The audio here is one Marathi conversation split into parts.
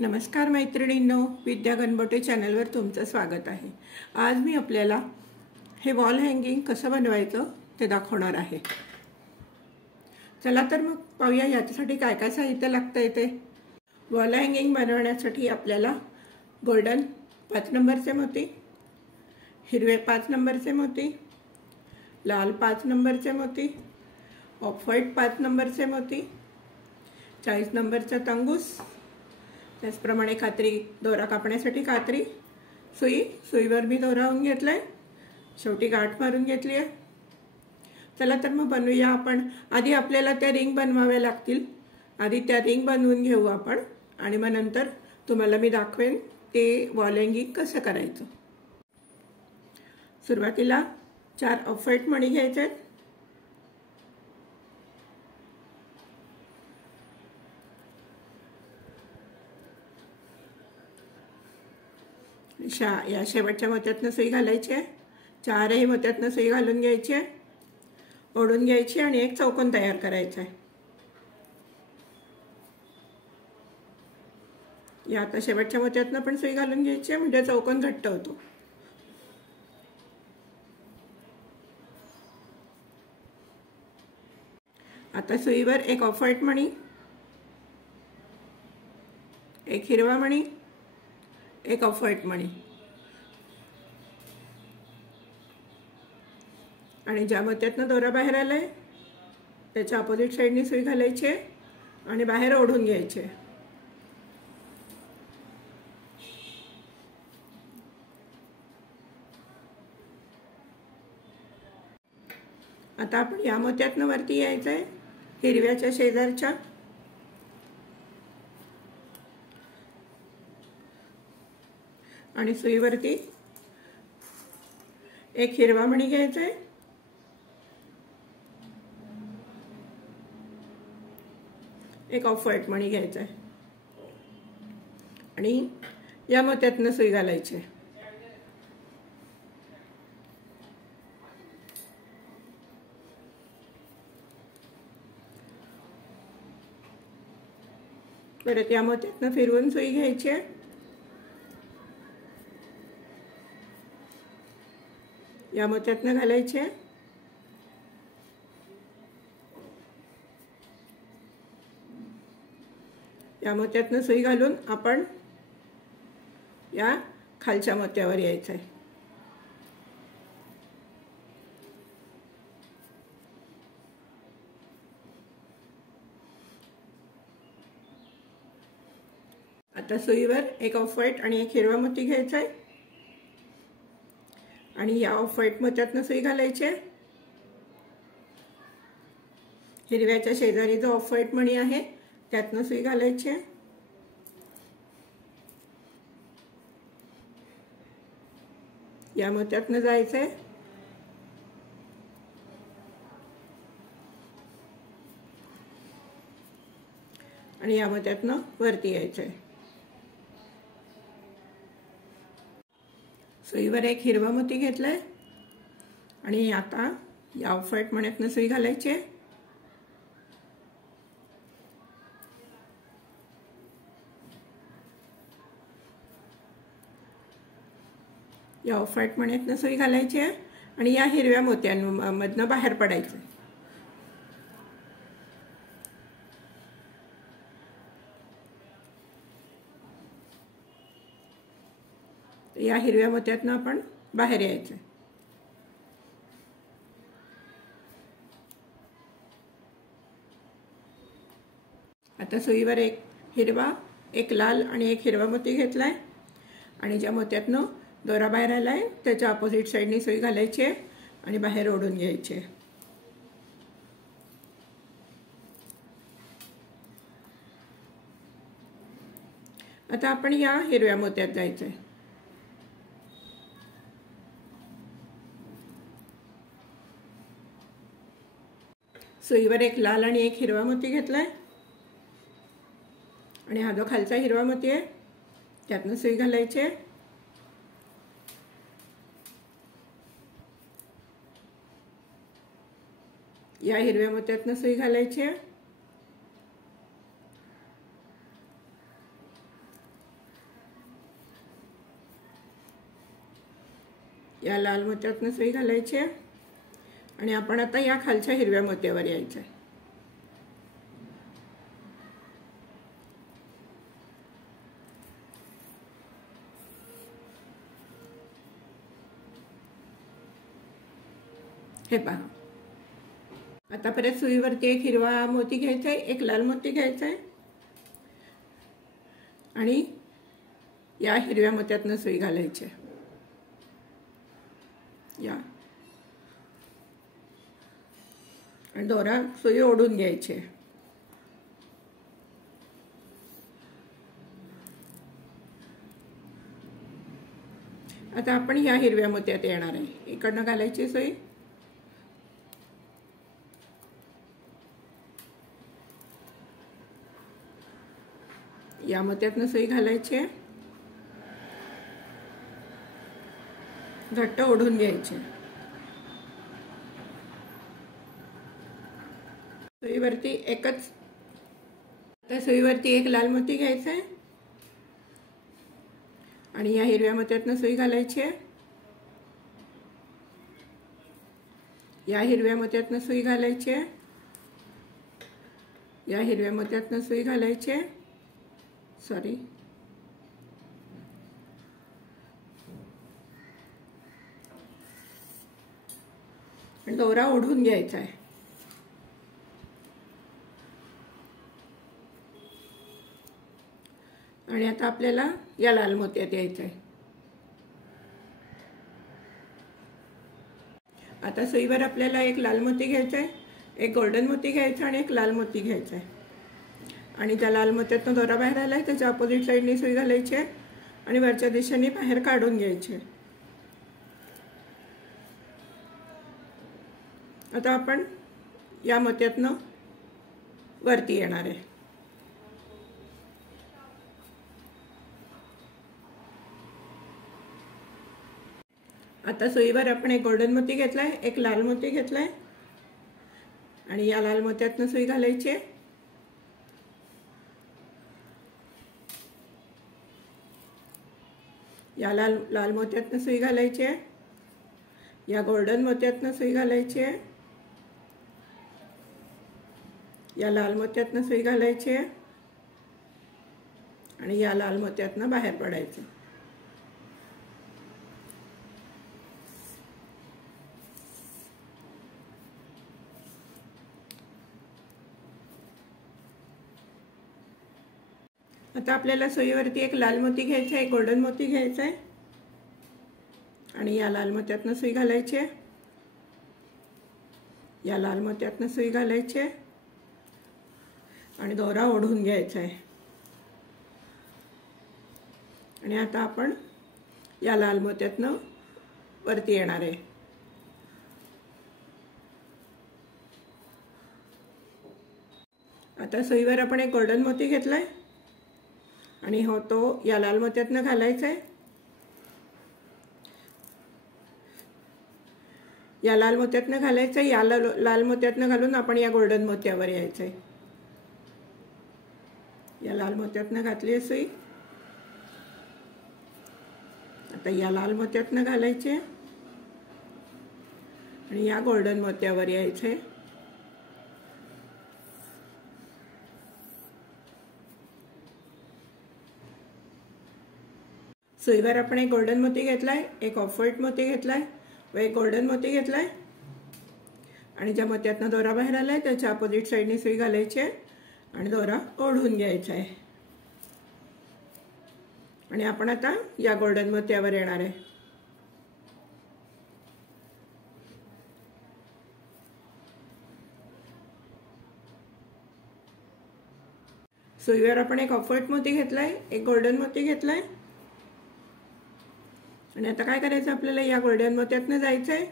नमस्कार मैत्रिणींनो, विद्या गणबोटे चॅनलवर तुमचं स्वागत आहे। आज मी आपल्याला हे वॉल हँगिंग कसं बनवायचं ते दाखवणार आहे। चला तर मग पाहूया याच्यासाठी काय काय साहित्य लागतं ते। वॉल हँगिंग बनवण्यासाठी आपल्याला गोल्डन 5 नंबरचे मोती, हिरवे 5 नंबरचे मोती, लाल 5 नंबरचे मोती, ऑफ व्हाईट 5 नंबरचे मोती, 40 नंबरचा तंगूस, त्याचप्रमाणे कात्री, दोरा कापण्यासाठी कात्री, सुईवर मी दोरावून घेतलाय, शेवटी गाठ मारून घेतली आहे। चला तर मग बनवूया आपण। आधी आपल्याला त्या रिंग बनवाव्या लागतील। आधी त्या रिंग बनवून घेऊ आपण आणि मग नंतर तुम्हाला मी दाखवेन ते वॉल हँगिंग कसं करायचं। सुरुवातीला 4 ऑफ व्हाईट मणी घ्यायचे आहेत। या शेवटच्या मोत्यातनं सुई घालायची आहे। 4ही मोत्यातनं सुई घालून घ्यायची आहे, ओढून घ्यायची आणि एक चौकोन तयार करायचा आहे। या आता शेवटच्या मोत्यातनं पण सुई घालून घ्यायची आहे, म्हणजे चौकोन घट्ट होतो। आता सुईवर एक ऑफ व्हाईट मणी, एक हिरवा मणी, एक ऑफ व्हाईट मणी आणि ज्या मोत्यातनं दोरा बाहेर आलाय त्याच्या अपोजिट साइडनी सुई घालायची आणि बाहेर ओढून घ्यायचे। आता आपण या मोत्यातनं वरती यायचंय, हिरव्याच्या शेजारच्या, आणि सुईवरती एक हिरवा मणी घ्यायचा आहे, एक ऑफ व्हाईट मणी घ्यायचा आहे आणि या मोत्यातनं सुई घालायची। परत या मोत्यातनं फिरवून सुई घ्यायची आहे, या मोत्यातनं घालायची आहे, या मोत्यातनं सुई घालून आपण या खालच्या मोत्यावर यायचं आहे। आता सुईवर एक ऑफ व्हाईट आणि एक हिरवा मोती घ्यायचा आहे आणि या ऑफ व्हाईट मोत्यातनं सुई घालायची आहे। हिरव्याच्या शेजारी जो ऑफ व्हाईट मणी आहे त्यातनं सुई घालायची आहे, या मोत्यातनं जायचंय आणि या मोत्यातनं वरती यायचंय। सुईवर एक हिरवा मोती घेतलाय आणि आता या ऑफ व्हाईट मण्यातनं सुई घालायची आहे, या ऑफ व्हाईट मण्यातनं सुई घालायची आहे आणि या हिरव्या मोत्यांमधनं बाहेर पडायचं। या हिरव्या मोत्यातनं आपण बाहेर यायचं। आता सुईवर एक हिरवा, एक लाल आणि एक हिरवा मोती घेतलाय आणि ज्या मोत्यातनं दोरा बाहेर आलाय त्याच्या अपोजिट साइडनी सुई घालायची आहे आणि बाहेर ओढून घ्यायची। आता आपण या हिरव्या मोत्यात जायचंय। सुईवर एक लाल आणि एक हिरवा मोती घेतलाय आणि हा जो खालचा हिरवा मोती आहे त्यातनं सुई घालायची आहे, या हिरव्या मोत्यातनं सुई घालायची आहे या लाल मोत्यातनं सुई घालायची आहे आणि आपण आता या खालच्या हिरव्या मोत्यावर यायचं आहे. हे पहा, आता परत सुईवरती एक हिरवा मोती घ्यायचा आहे, एक लाल मोती घ्यायचा आहे आणि या हिरव्या मोत्यातनं सुई घालायची आहे. या आणि दोरा सुई ओढून घ्यायची आहे. आता आपण या हिरव्या मोत्यात येणार आहे. इकडनं घालायची सुई, या मोत्यातनं सुई घालायची आहे, घट्ट ओढून घ्यायचे. सुईवरती एकच, त्या सुईवरती एक लाल मोती घ्यायचा आहे आणि या हिरव्या मोत्यातनं सुई घालायची आहे. या हिरव्या मोत्यातनं सुई घालायची आहे. या हिरव्या मोत्यातनं सुई घालायची आहे. सॉरी, दोरा ओढून घ्यायचा आहे. आणि आता आपल्याला या लाल मोत्यात यायचं आहे. आता सुईवर आपल्याला एक लाल मोती घ्यायचा आहे, एक गोल्डन मोती घ्यायचा आणि एक लाल मोती घ्यायचा आहे. आणि त्या लाल मोत्यातनं दोरा बाहेर आलाय, त्याच्या अपोजिट साईडने सुई घालायची आहे आणि वरच्या दिशेने बाहेर काढून घ्यायचे. आता आपण या मोत्यातनं वरती येणार आहे. आता सुईवर आपण एक गोल्डन मोती घेतलाय, एक लाल मोती घेतलाय आणि या लाल मोत्यातनं सुई घालायची आहे. या लाल मोत्यातनं सुई घालायची आहे. या गोल्डन मोत्यातनं सुई घालायची आहे. या लाल मोत्यातनं सुई घालायची आहे आणि या लाल मोत्यातनं बाहेर पडायचं. आता आपल्याला सुईवरती एक लाल मोती घ्यायचा आहे, एक गोल्डन मोती घ्यायचा आहे आणि या लाल मोत्यातनं सुई घालायची आहे. या लाल मोत्यातनं सुई घालायची आहे आणि दोरा ओढून घ्यायचा आहे. आणि आता आपण या लाल मोत्यातनं वरती येणार आहे. आता सुईवर आपण एक गोल्डन मोती घेतलाय आणि हो तो या लाल मोत्यातनं घालायचा आहे. या लाल मोत्यातनं घालायचं आहे. या लाल मोत्यातनं घालून आपण या गोल्डन मोत्यावर यायचं आहे. या लाल मोत्यातनं घातली आहे सुई. आता या लाल मोत्यातनं घालायचे आणि या गोल्डन मोत्यावर यायचे. सुईवर आपण एक गोल्डन मोती घेतलाय, एक ऑफ व्हाईट मोती घेतलाय व एक गोल्डन मोती घेतलाय आणि ज्या मोत्यातनं दोरा बाहेर आलाय त्याच्या अपोजिट साईडने सुई घालायची आहे आणि दोरा ओढून घ्यायचा आहे. आणि आपण आता या गोल्डन मोत्यावर येणार आहे. सुईवर आपण एक ऑफ व्हाईट मोती घेतलाय, एक गोल्डन मोती घेतलाय आणि आता काय करायचं, आपल्याला या गोल्डन मोत्यातनं जायचंय.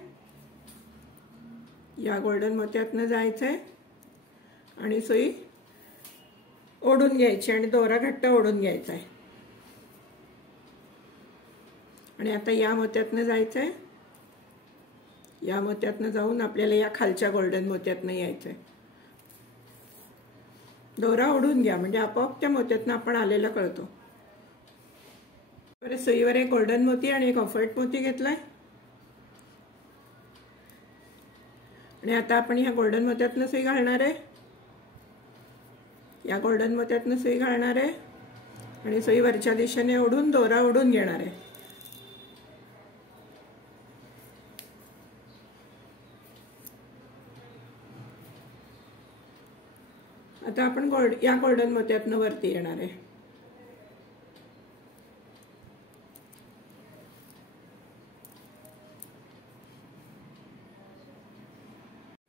या गोल्डन मोत्यातनं जायचंय आणि सुई ओढून घ्यायची आणि दोरा घट्ट ओढून घ्यायचा आहे. आणि आता या मोत्यातनं जायचंय. या मोत्यातनं जाऊन आपल्याला या खालच्या गोल्डन मोत्यातनं यायचंय. दोरा ओढून घ्या म्हणजे आपोआप त्या मोत्यातनं आपण आलेला कळतो. परत सुईवर एक गोल्डन मोती आणि एक ऑफ व्हाईट मोती घेतलाय आणि आता आपण ह्या गोल्डन मोत्यातनं सुई घालणार आहे, या गोल्डन मोत्यातनं सुई घालणार आहे आणि सुई वरच्या दिशेने ओढून दोरा ओढून घेणार आहे. आता आपण या गोल्डन मोत्यातनं वरती येणार आहे.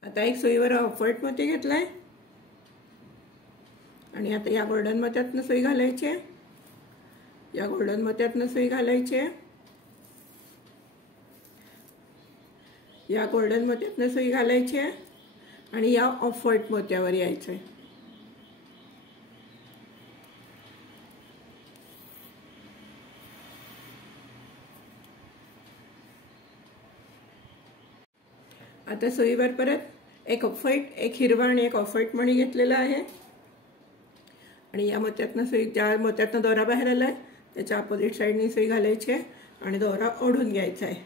आता एक सुईवर ऑफ व्हाईट मोती घेतलाय आणि आता या गोल्डन मोत्यातनं सुई घालायची आहे, या गोल्डन मोत्यातनं सुई घालायची आहे, या गोल्डन मोत्यातनं सुई घालायची आहे आणि या ऑफ व्हाईट मोत्यावर यायचं आहे. आता सुईवर परत एक ऑफ व्हाईट, एक हिरवा आणि एक ऑफ व्हाईट मणी घेतलेला आहे आणि या मोत्यातनं सुई, त्या मोत्यातनं दोरा बाहेर आला आहे त्याच्या अपोजिट साईडनी सुई घालायची आहे आणि दोरा ओढून घ्यायचा आहे.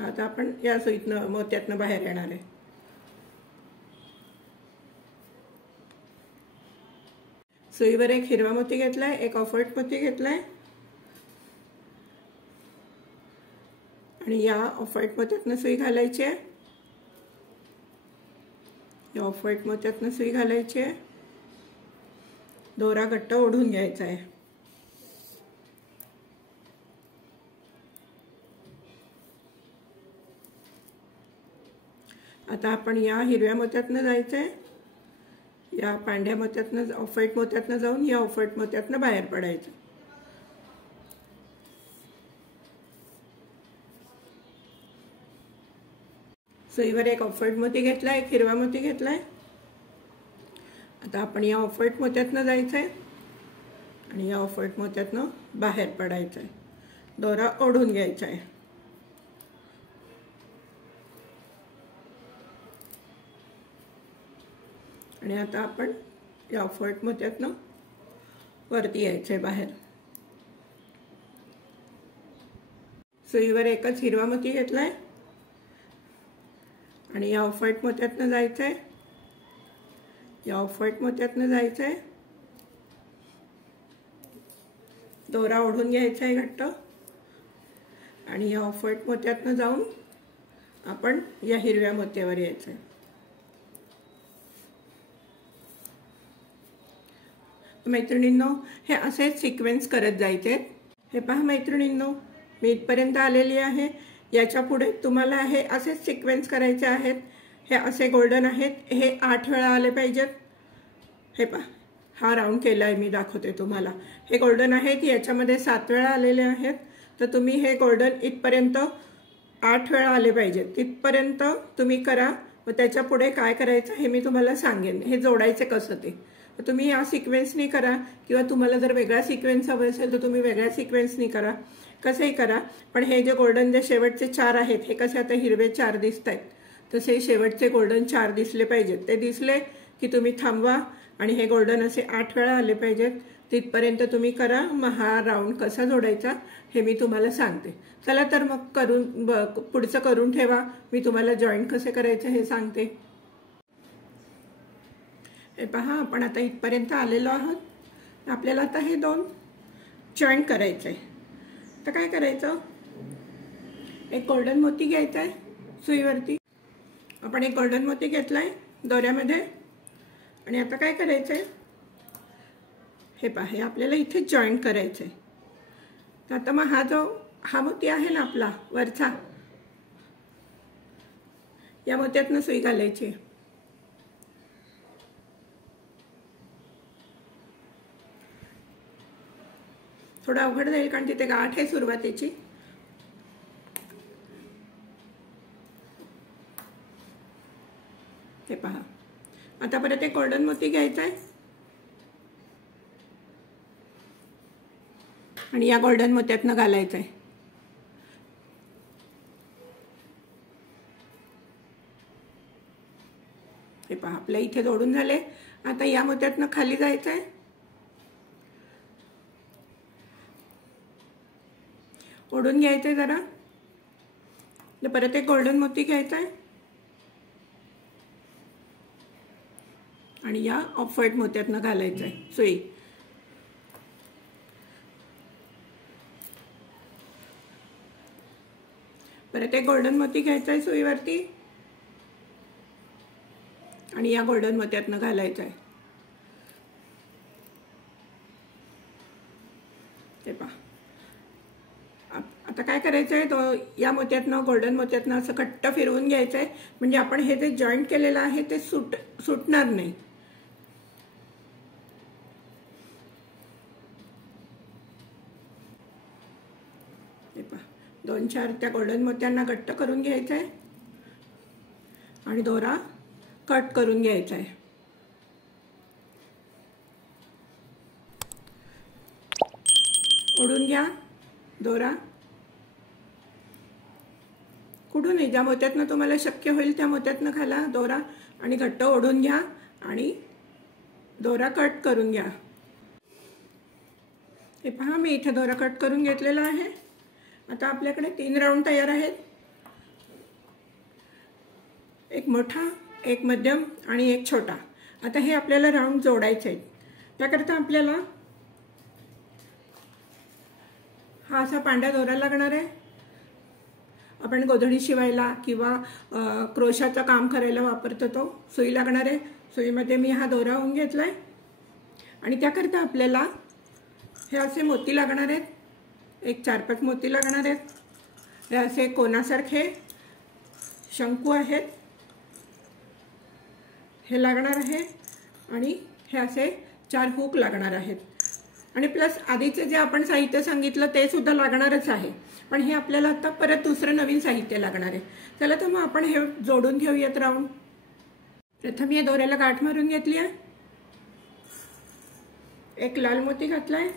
आता आपण या सुईतनं मोत्यातनं बाहेर येणार आहे. सुईवर एक हिरवा मोती घेतलाय, एक ऑफ व्हाईट मोती घेतलाय आणि या ऑफ व्हाईट मोत्यातनं सुई घालायची आहे, या ऑफ व्हाईट मोत्यातनं सुई घालायची आहे, दोरा घट्ट ओढून घ्यायचा आहे. आता आपण या हिरव्या मोत्यातनं जायचंय, या पांढऱ्या मोत्यातनं ऑफ व्हाईट मोत्यातनं जाऊन या ऑफ व्हाईट मोत्यातनं बाहेर पडायचं. सुईवर एक ऑफ व्हाईट मोती घेतलाय, एक हिरवा मोती घेतलाय. आता आपण या ऑफ व्हाईट मोत्यातनं जायचंय आणि या ऑफ व्हाईट मोत्यातनं बाहेर पडायचंय, दोरा ओढून घ्यायचा आहे. आणि आता आपण या ऑफ व्हाईट मोत्यातनं वरती यायचंय बाहेर. सुईवर एकच हिरवा मोती घेतलाय आणि या ऑफ व्हाईट मोत्यातनं जायचंय, या ऑफ व्हाईट मोत्यातनं जायचंय, दोरा ओढून घ्यायचा आहे घट्ट आणि या ऑफ व्हाईट मोत्यातनं जाऊन आपण या हिरव्या मोत्यावर यायचंय. मैत्रिणींनो, हे असेच सिक्वेन्स करत जायचे. हे पहा मैत्रिणींनो, मी इथपर्यंत आलेली आहे. याच्या पुढे तुम्हाला हे असेच सिक्वेन्स करायचे आहेत. हे असे गोल्डन आहेत, हे 8 वेळा आले पाहिजेत. हे पहा, हा राऊंड केला आहे मी, दाखवते तुम्हाला. हे गोल्डन आहेत, याच्यामध्ये 7 वेळा आलेले आहेत. तर तुम्ही हे गोल्डन इथपर्यंत 8 वेळा आले पाहिजेत, तिथपर्यंत तुम्ही करा. व त्याच्या पुढे काय करायचं हे मी तुम्हाला सांगेन, हे जोडायचे कसं ते. तुम्ही या सिक्वेन्सनी करा किंवा तुम्हाला जर वेगळा सिक्वेन्स हवा असेल तर तुम्ही वेगळ्या सिक्वेन्सनी करा, कसंही करा. पण हे जे गोल्डन जे शेवटचे 4 आहेत, हे कसे आता हिरवे 4 दिसत आहेत, तसे शेवटचे गोल्डन 4 दिसले पाहिजेत. ते दिसले की तुम्ही थांबवा आणि हे गोल्डन असे 8 वेळा आले पाहिजेत, तिथपर्यंत तुम्ही करा. मग हा राऊंड कसा जोडायचा हे मी तुम्हाला सांगते. चला तर मग पुढचं करून ठेवा, मी तुम्हाला जॉईंट कसे करायचं हे सांगते. हे पहा, आपण आता इथपर्यंत आलेलो आहोत. आपल्याला आता हे 2 जॉईंट करायचं आहे. तर काय करायचं, एक गोल्डन मोती घ्यायचा आहे सुईवरती. आपण एक गोल्डन मोती घेतलाय दोऱ्यामध्ये आणि आता काय करायचं आहे, हे पहा, हे आपल्याला इथे जॉईंट करायचं आहे. तर आता मग हा मोती आहे ना आपला वरचा, या मोत्यातनं सुई घालायची. थोडं अवघड जाईल कारण तिथे गाठ आहे सुरुवातीची. हे पहा, आता परत एक गोल्डन मोती घ्यायचा आहे आणि या गोल्डन मोत्यातनं घालायचं आहे. हे पहा, आपल्या इथे जोडून झाले. आता या मोत्यातनं खाली जायचं आहे ओढून घ्यायचं आहे जरा. परत एक गोल्डन मोती घ्यायचा आहे आणि या ऑफ व्हाईट मोत्यातनं घालायचं आहे सुई. परत एक गोल्डन मोती घ्यायचा आहे सुईवरती आणि या गोल्डन मोत्यातनं घालायचं आहे. ते पहा. आता काय करायचं आहे, तो या मोत्यातनं गोल्डन मोत्यातनं असं कट्ट फिरवून घ्यायचं आहे, म्हणजे आपण हे जे जॉईंट केलेलं आहे ते सुटणार नाही. हे पहा, 2-4 त्या गोल्डन मोत्यांना घट्ट करून घ्यायचं आहे आणि दोरा कट करून घ्यायचा आहे. ओढून घ्या दोरा. कुठूनही ज्या मोत्यातनं तुम्हाला शक्य होईल त्या मोत्यातनं घाला दोरा आणि घट्ट ओढून घ्या आणि दोरा कट करून घ्या. हे पहा, मी इथे दोरा कट करून घेतलेला आहे. आता आपल्याकडे 3 राऊंड तयार आहेत. एक मोठा, एक मध्यम आणि एक छोटा. आता हे आपल्याला राऊंड जोडायचे आहेत. त्याकरता आपल्याला हा असा पांढरा दोरा लागणार आहे. आपण गोधडी शिवायला किंवा क्रोशाचं काम करायला वापरतो तो सुई लागणार आहे. सुईमध्ये मी हा दोरा होऊन घेतलाय आणि त्याकरता आपल्याला हे असे मोती लागणार आहेत. एक 4-5 मोती लागणार आहेत. हे असे कोणासारखे शंकू आहेत हे लागणार आहे आणि हे असे 4 हुक लागणार आहेत आणि प्लस आधीचे जे आपण साहित्य सांगितलं ते सुद्धा लागणारच आहे, पण हे आपल्याला आता परत दुसरं नवीन साहित्य लागणार आहे. चला तर मग आपण हे जोडून घेऊयात राऊंड. प्रथम या दोऱ्याला गाठ मारून घेतली आहे. एक लाल मोती घातलाय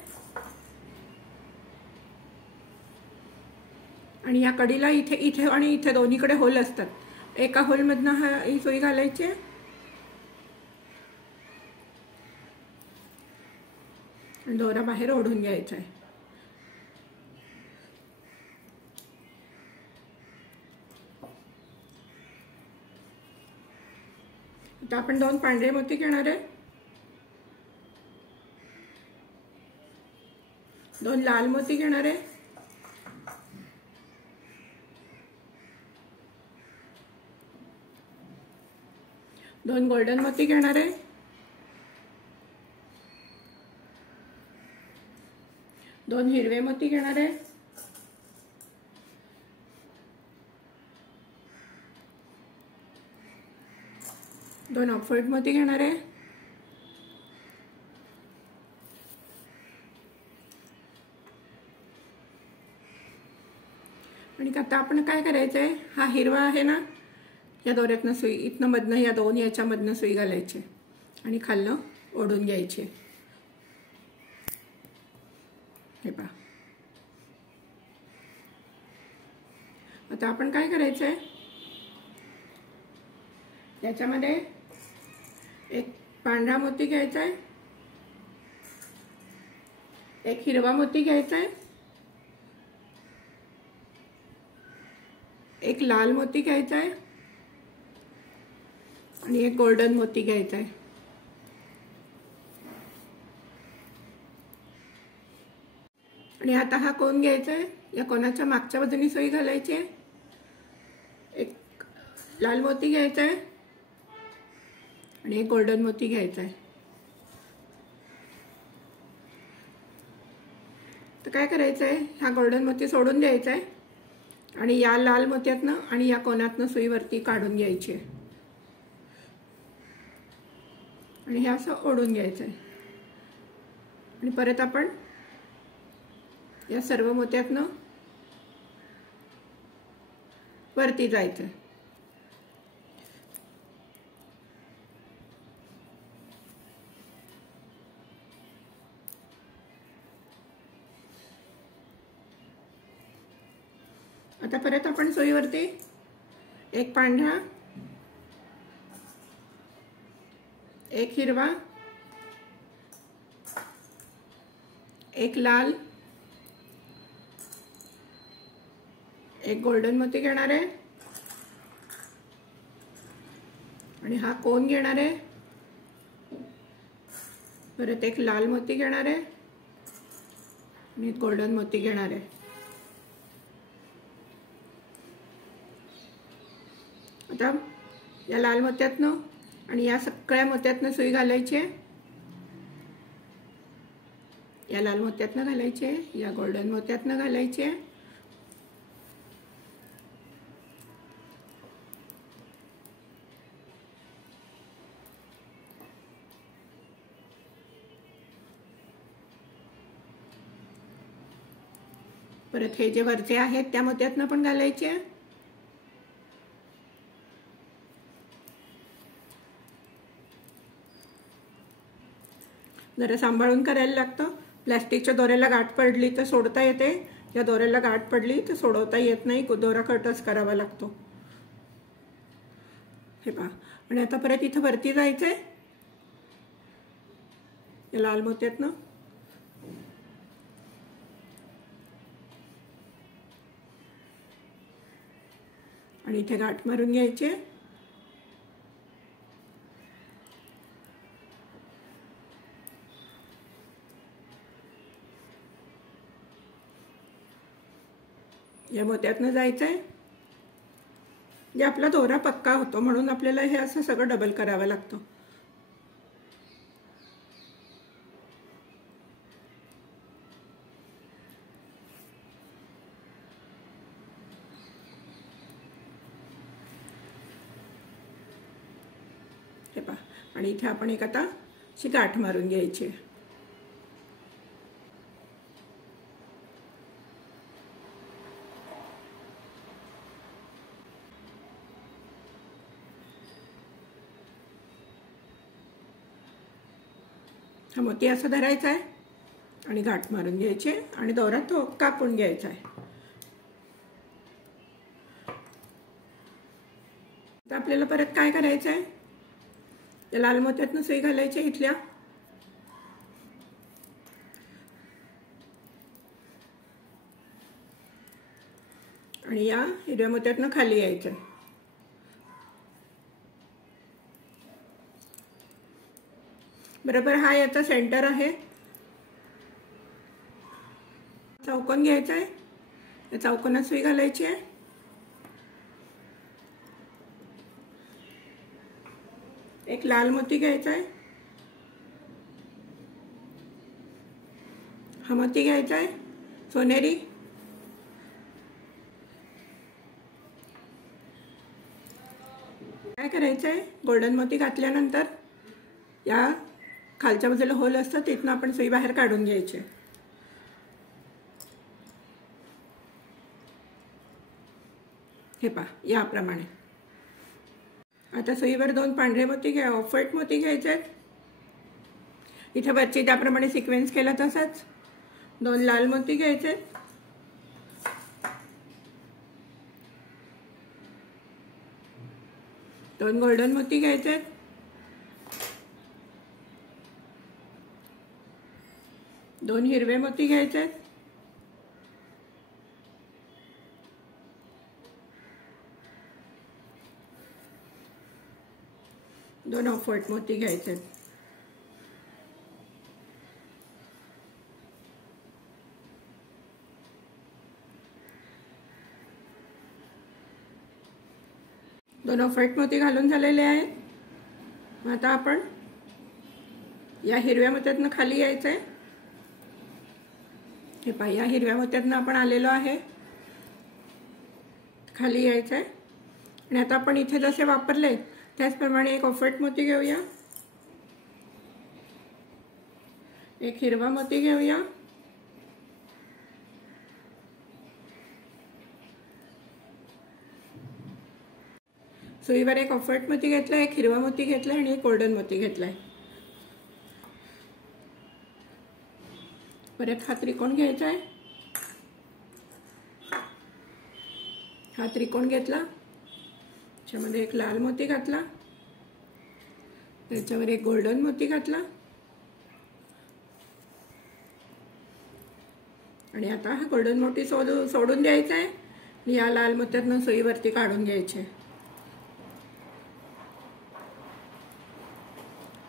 आणि या कडीला इथे आणि इथे दोन्हीकडे होल असतात. एका होलमधनं ही सुई घालायची आहे आणि दोरा बाहेर ओढून घ्यायचा आहे. आता आपण 2 पांढरे मोती घेणार आहे, 2 लाल मोती घेणार आहे, 2 गोल्डन मोती घेणार आहे, 2 हिरवे मोती घेणार आहे, 2 ऑफ व्हाईट मोती घेणार आहे, आणि आता आपण काय करायचं आहे, हा हिरवा आहे ना, या दोऱ्यातनं सुई इथनं मधनं या दोन याच्यामधनं सुई घालायची आणि खालनं ओढून घ्यायची. हे पहा. आता आपण काय करायचं आहे, याच्यामध्ये एक पांढरा मोती घ्यायचा आहे, एक हिरवा मोती घ्यायचा आहे, एक लाल मोती घ्यायचा आहे आणि एक गोल्डन मोती घ्यायचा आहे. आणि आता हा कोन घ्यायचा आहे, या कोनाच्या मागच्या बाजूने सुई घालायची आहे. एक लाल मोती घ्यायचा आहे आणि एक गोल्डन मोती घ्यायचा आहे. तर काय करायचं आहे, हा गोल्डन मोती सोडून द्यायचा आहे आणि या लाल मोत्यातनं आणि या कोनातनं सुईवरती काढून घ्यायची आहे आणि हे असं ओढून घ्यायचं आहे. आणि परत आपण या सर्व मोत्यातनं वरती जायचं आहे. आता परत आपण सुईवरती एक पांढरा, एक हिरवा, एक लाल एक गोल्डन मोती घेणार आहे आणि हा कोन घेणार आहे. परत एक लाल मोती घेणार आहे आणि एक गोल्डन मोती घेणार आहे. आता या लाल मोत्यातनं आणि या सगळ्या मोत्यातनं सुई घालायची आहे. या लाल मोत्यातनं घालायची आहे, या गोल्डन मोत्यातनं घालायची आहे. परत हे जे वरचे आहेत त्या मोत्यातनं पण घालायचे. जरा सांभाळून करायला लागतं. प्लास्टिकच्या दोऱ्याला गाठ पडली तर सोडता येते, या दोऱ्याला गाठ पडली तर सोडवता येत नाही, दोरा कटच करावा लागतो. हे पहा. आणि आता परत इथं वरती जायचंय या लाल मोत्यातनं. आणि इथे गाठ मारून घ्यायची. या मोत्यातनं जायचंय. जे आपला दोरा पक्का होतो म्हणून आपल्याला हे असं सगळं डबल करावं लागतं. हे पहा. आणि इथे आपण एक आता अशी गाठ मारून घ्यायची. हा मोती असं धरायचा आहे आणि गाठ मारून घ्यायची आणि दोरा तो कापून घ्यायचा आहे. तर आपल्याला परत काय करायचं आहे, त्या लाल मोत्यातनं सुई घालायची इथल्या. आणि या हिरव्या मोत्यातनं खाली यायचं. बरोबर हा याचा सेंटर आहे. चौकोन घ्यायचा आहे, या चौकोनात सुई घालायची आहे. एक लाल मोती घ्यायचा आहे, हा मोती घ्यायचा आहे सोनेरी. काय करायचं आहे, गोल्डन मोती घातल्यानंतर या खालच्या बाजूला होल असतं तिथनं आपण सुई बाहेर काढून घ्यायची. हे पहा याप्रमाणे. आता सुईवर दोन पांढरे मोती घ्या, ऑफ व्हाईट मोती घ्यायचे आहेत. इथे वरची त्याप्रमाणे सिक्वेन्स केला तसाच. दोन लाल मोती घ्यायचे, दोन गोल्डन मोती घ्यायचे, दोन हिरवे मोती घ्यायचे, दोन ऑफ व्हाईट मोती घ्यायचे. दोन ऑफ व्हाईट मोती घालून झालेले आहेत. आता आपण या हिरव्या मोत्यातनं खाली यायचंय. हे पहा या हिरव्या मोत्यातनं आपण आलेलो आहे, खाली यायचंय. आणि आता आपण इथे जसे वापरले त्याचप्रमाणे एक ऑफ व्हाईट मोती घेऊया, एक हिरवा मोती घेऊया, सुईवर एक ऑफ व्हाईट मोती घेतलाय, एक हिरवा मोती घेतलाय आणि एक गोल्डन मोती घेतलाय. परत हा त्रिकोण घ्यायचा आहे, हा त्रिकोण घेतला, त्याच्यामध्ये एक लाल मोती घातला, त्याच्यावर एक गोल्डन मोती घातला आणि आता हा गोल्डन मोती सोडून द्यायचा आहे. या लाल मोत्यातनं सुईवरती काढून घ्यायचे।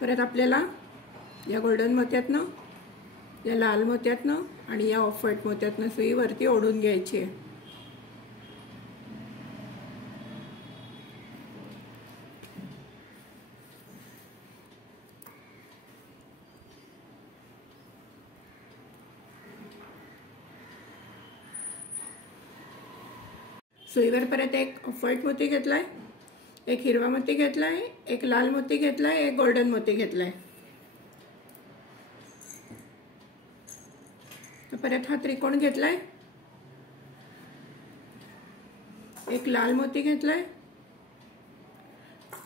परत आपल्याला या गोल्डन मोत्यातनं, या लाल मोत्यातनं आणि या ऑफ व्हाईट मोत्यातनं सुईवरती ओढून घ्यायची आहे। सुईवर परत एक ऑफ व्हाईट मोती घेतलाय, एक हिरवा मोती घेतलाय, एक लाल मोती घेतलाय, एक गोल्डन मोती घेतलाय। परत हा त्रिकोण घेतलाय, एक लाल मोती घेतलाय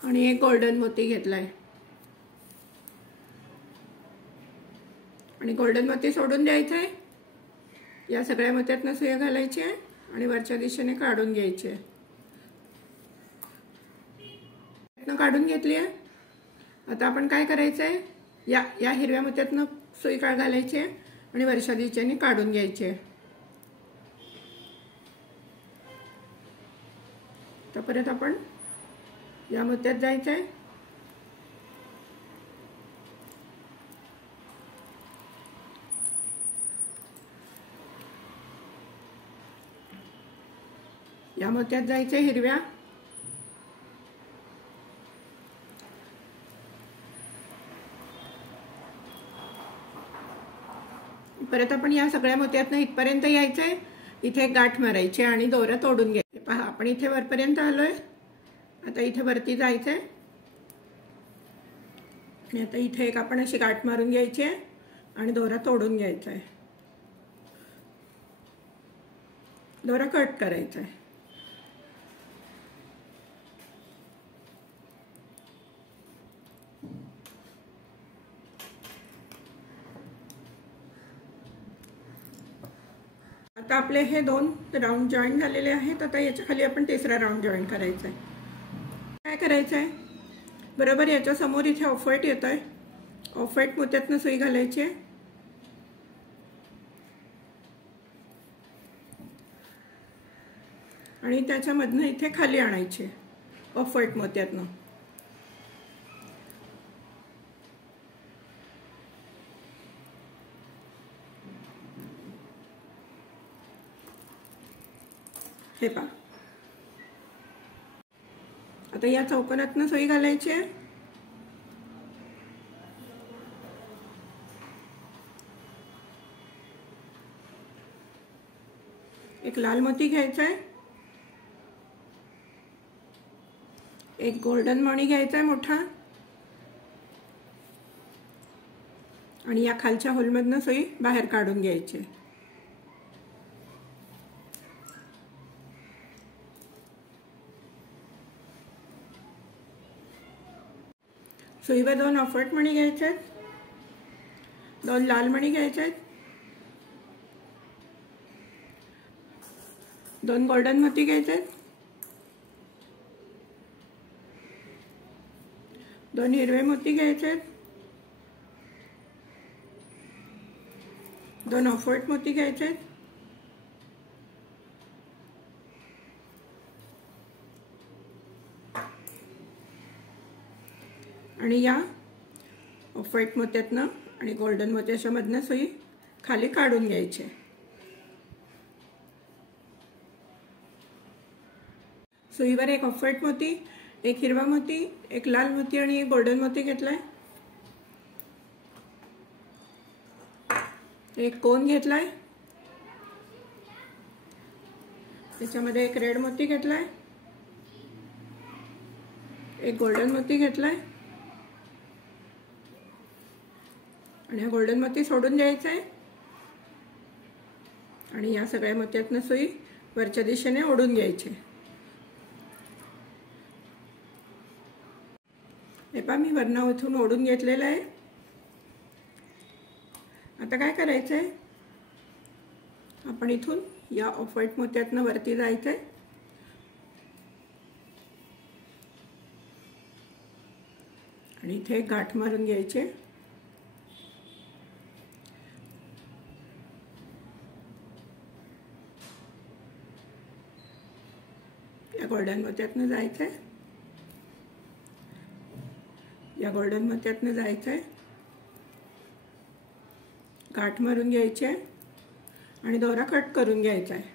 आणि एक गोल्डन मोती घेतलाय आणि गोल्डन मोती सोडून द्यायचंय। या सगळ्या मोत्यातनं सुई घालायची आहे आणि वरच्या दिशेने काढून घ्यायची आहे। काढून घेतली आहे। आता आपण काय करायचंय, या हिरव्या मोत्यातनं सुई घालायची आहे आणि वरच्या दिशेने काढून घ्यायची आहे। तर परत आपण या मोत्यात जायचंय, या मोत्यात जायचंय हिरव्या, परत आपण या सगळ्या मोत्यातनं इथपर्यंत यायचंय। इथे एक गाठ मारायची आणि दोरा तोडून घ्यायचे। पहा आपण इथे वरपर्यंत आलोय। आता इथे वरती जायचंय आणि आता इथे एक आपण अशी गाठ मारून घ्यायची आहे आणि दोरा तोडून घ्यायचा आहे। दोरा कट करायचा आहे। आता आपले हे 2 राउंड जॉईन झालेले आहेत। आता याच्या खाली आपण तिसरा राउंड जॉईन करायचा आहे। काय करायचं आहे, बरोबर याच्या समोर इथे ऑफ व्हाईट येत आहे, ऑफ व्हाईट मोत्यातनं सुई घालायची आहे आणि त्याच्यामधनं इथे खाली आणायचे ऑफ व्हाईट मोत्यातनं। हे पहा, आता या चौकोनातनं सुई घालायची आहे, एक लाल मोती घ्यायचा आहे, एक गोल्डन मणी घ्यायचा आहे मोठा आणि या खालच्या होलमधनं सुई बाहेर काढून घ्यायची आहे। सुईवर 2 ऑफ व्हाईट मणी घ्यायचे आहेत, 2 लाल मणी घ्यायचे आहेत, 2 गोल्डन मोती घ्यायचे आहेत, 2 हिरवे मोती घ्यायचे आहेत, 2 ऑफ व्हाईट मोती घ्यायचे आहेत आणि या ऑफ व्हाईट मोत्यातनं आणि गोल्डन मोत्याच्या मधनं सुई खाली काढून घ्यायची। सुईवर एक ऑफ व्हाईट मोती, एक हिरवा मोती, एक लाल मोती आणि एक गोल्डन मोती घेतलाय, एक कोन घेतलाय, त्याच्यामध्ये एक रेड मोती घेतलाय, एक गोल्डन मोती घेतलाय आणि हा गोल्डन मोती सोडून द्यायचा आहे आणि या सगळ्या मोत्यातनं सुई वरच्या दिशेने ओढून घ्यायची। हे पहा मी वरनं इथून ओढून घेतलेलं आहे। आता काय करायचंय, आपण इथून या ऑफ व्हाईट मोत्यातनं वरती जायचंय आणि इथे एक गाठ मारून घ्यायची गोल्डन मोत्यातनं जायचं आहे, या गोल्डन मोत्यातनं जायचं आहे, गाठ मारून घ्यायची आहे आणि दोरा कट करून घ्यायचा आहे.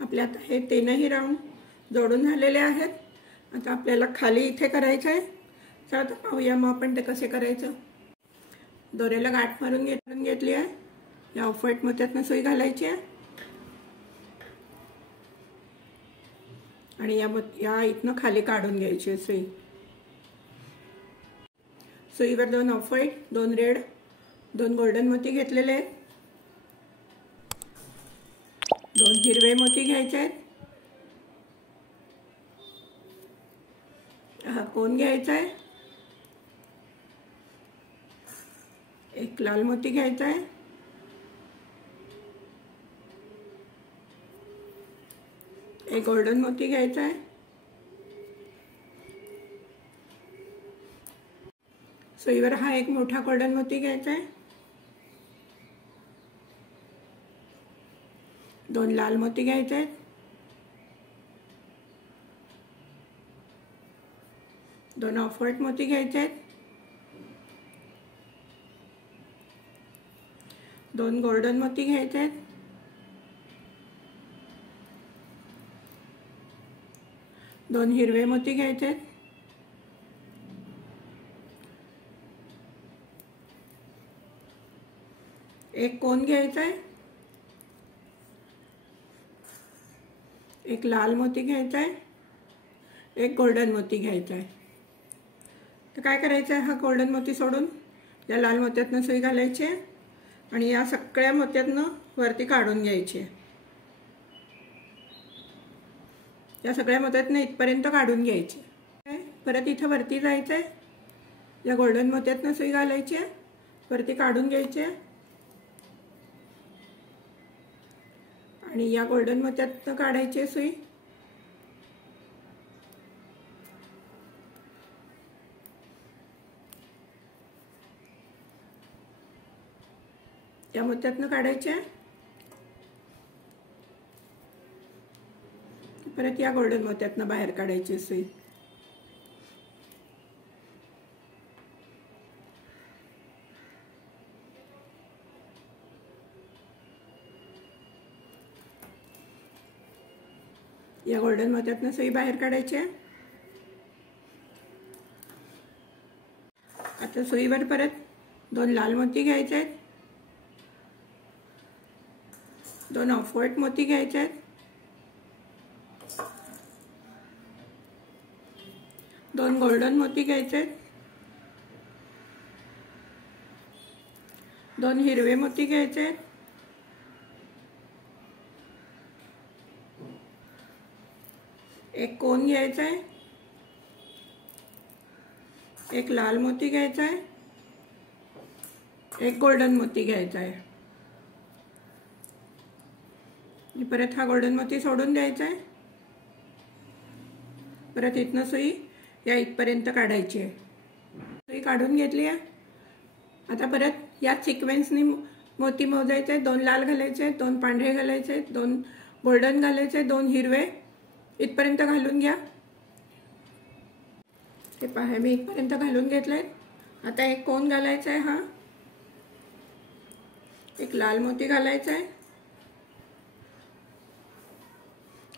आपले आता हे तीनही राऊंड जोडून झालेले आहेत. आता आपल्याला खाली इथे करायचं आहे. चला तर पाहूया मग आपण ते कसे करायचं. दोऱ्याला गाठ मारून घेतली आहे. या ऑफ व्हाईट मोत्यातनं सुई घालायची आहे आणि या इथनं खाली काढून घ्यायची सुई. सुईवर 2 ऑफ व्हाईट, 2 रेड, 2 गोल्डन मोती घेतलेले आहेत. 2 हिरवे मोती घ्यायचे आहेत. हा कोन घ्यायचा आहे. 1 लाल मोती घ्यायचा आहे. 1 गोल्डन मोती घ्यायचा आहे. सुईवर हा 1 मोठा गोल्डन मोती घ्यायचा आहे. 2 लाल मोती घ्यायचे आहेत. 2 ऑफ व्हाईट मोती घ्यायचे आहेत. 2 गोल्डन मोती घ्यायचे आहेत. 2 हिरवे मोती घ्यायचे आहेत. 1 कोन घ्यायचा आहे. 1 लाल मोती घ्यायचा आहे. 1 गोल्डन मोती घ्यायचा आहे. तर काय करायचं आहे, हा गोल्डन मोती सोडून या लाल मोत्यातनं सुई घालायची आहे आणि या सगळ्या मोत्यातनं वरती काढून घ्यायची आहे. या सगळ्या मोत्यातनं इथपर्यंत काढून घ्यायची. परत इथं वरती जायचं आहे. या गोल्डन मोत्यातनं सुई घालायची आहे, वरती काढून घ्यायची आहे आणि या गोल्डन मोत्यातनं काढायची सुई. या मोत्यातनं काढायचे आहे. परत या गोल्डन मोत्यातनं बाहेर काढायची सुई. या गोल्डन मोत्यातनं सुई बाहेर काढायची आहे. आता सुईवर परत 2 लाल मोती घ्यायचे आहेत. 2 ऑफ व्हाईट मोती घ्यायचे आहेत. 2 गोल्डन मोती घ्यायचे आहेत. 2 हिरवे मोती घ्यायचे आहेत. 1 कोन घ्यायचा आहे. 1 लाल मोती घ्यायचा आहे. 1 गोल्डन मोती घ्यायचा आहे. परत हा गोल्डन मोती सोडून द्यायचा आहे. परत इथनं सुई या इथपर्यंत काढायची आहे. सुई काढून घेतली आहे. आता परत या सिक्वेन्सनी मोती मोजायचे. 2 लाल घालायचे, 2 पांढरे घालायचे, 2 गोल्डन घालायचे, 2 हिरवे इथपर्यंत घालून घ्या. हे पहा मी इथपर्यंत घालून घेतलंय. आता 1 कोन घालायचा आहे. हा 1 लाल मोती घालायचा आहे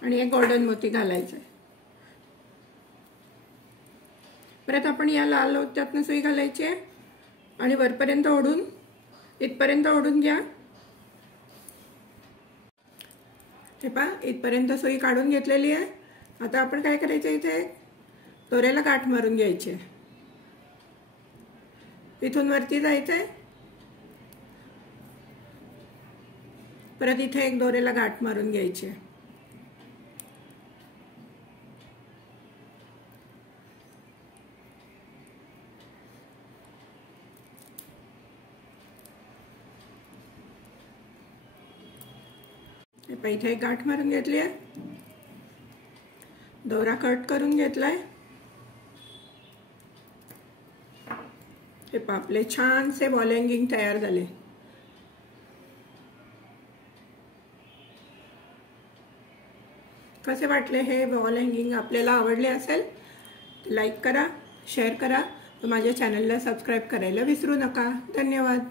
आणि 1 गोल्डन मोती घालायचा आहे. परत आपण या लाल मोत्यातनं सुई घालायची आहे आणि वरपर्यंत ओढून इथपर्यंत ओढून घ्या. हे पहा इथपर्यंत सुई काढून घेतलेली आहे. आता आपण काय करायचं, इथे दोऱ्याला गाठ मारून घ्यायची आहे. इथून वरती जायचं आहे. परत इथे एक दोऱ्याला गाठ मारून घ्यायची आहे. इथे एक गाठ मारून घेतली आहे. दोरा कट करून घेतलाय. हे आपले छानसे वॉल हँगिंग तयार झाले। कसे वाटले हे वॉल हँगिंग? आपल्याला आवडले असेल तर लाईक करा, शेअर करा, माझ्या चॅनलला सबस्क्राईब करायला विसरू नका। धन्यवाद।